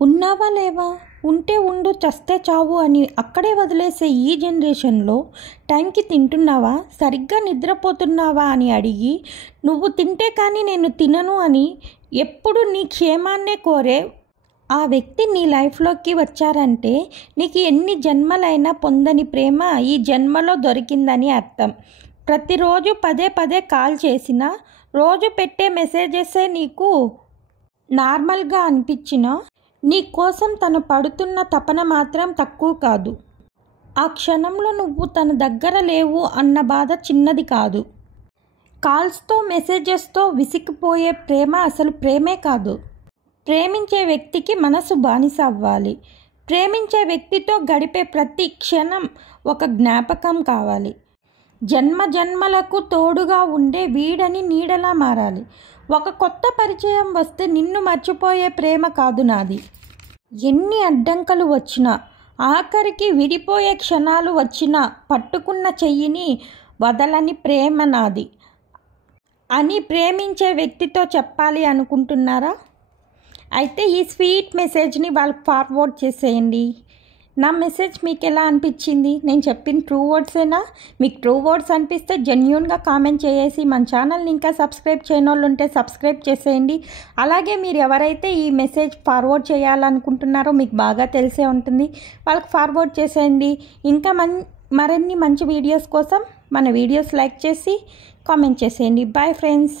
ఉన్నావా లేవా, ఉంటే ఉండు చస్తే చావు అని అక్కడే వదిలేసే ఈ జనరేషన్లో టైంకి తింటున్నావా, సరిగ్గా నిద్రపోతున్నావా అని అడిగి నువ్వు తింటే కానీ నేను తినను అని ఎప్పుడు నీ క్షేమాన్నే కోరే ఆ వ్యక్తి నీ లైఫ్లోకి వచ్చారంటే నీకు ఎన్ని జన్మలైనా పొందని ప్రేమ ఈ జన్మలో దొరికిందని అర్థం. ప్రతిరోజు పదే పదే కాల్ చేసినా, రోజు పెట్టే మెసేజెసే నీకు నార్మల్గా అనిపించినా నీ కోసం తను పడుతున్న తపన మాత్రం తక్కువ కాదు. ఆ క్షణంలో నువ్వు తన దగ్గర లేవు అన్న బాధ చిన్నది కాదు. కాల్స్తో మెసేజెస్తో విసిగిపోయే ప్రేమ అసలు ప్రేమే కాదు. ప్రేమించే వ్యక్తికి మనసు బానిస అవ్వాలి. ప్రేమించే వ్యక్తితో గడిపే ప్రతి క్షణం ఒక జ్ఞాపకం కావాలి. జన్మ జన్మలకు తోడుగా ఉండే వీడని నీడలా మారాలి. ఒక కొత్త పరిచయం వస్తే నిన్ను మర్చిపోయే ప్రేమ కాదు నాది. ఎన్ని అడ్డంకులు వచ్చినా, ఆఖరికి విడిపోయే క్షణాలు వచ్చినా పట్టుకున్న చెయ్యిని వదలని ప్రేమ నాది అని ప్రేమించే వ్యక్తితో చెప్పాలి అనుకుంటున్నారా? అయితే ఈ స్వీట్ మెసేజ్ని వాళ్ళకి ఫార్వర్డ్ చేసేయండి. నా మెసేజ్ మీకు ఎలా అనిపించింది? నేను చెప్పిన ట్రూ వర్డ్సేనా? మీకు ట్రూ వర్డ్స్ అనిపిస్తే జెన్యూన్గా కామెంట్ చేసి మన ఛానల్ని ఇంకా సబ్స్క్రైబ్ చేయని వాళ్ళు ఉంటే సబ్స్క్రైబ్ చేసేయండి. అలాగే మీరు ఎవరైతే ఈ మెసేజ్ ఫార్వర్డ్ చేయాలనుకుంటున్నారో మీకు బాగా తెలిసే ఉంటుంది, వాళ్ళకి ఫార్వర్డ్ చేసేయండి. ఇంకా మరిన్ని మంచి వీడియోస్ కోసం మన వీడియోస్ లైక్ చేసి కామెంట్ చేసేయండి. Bye friends.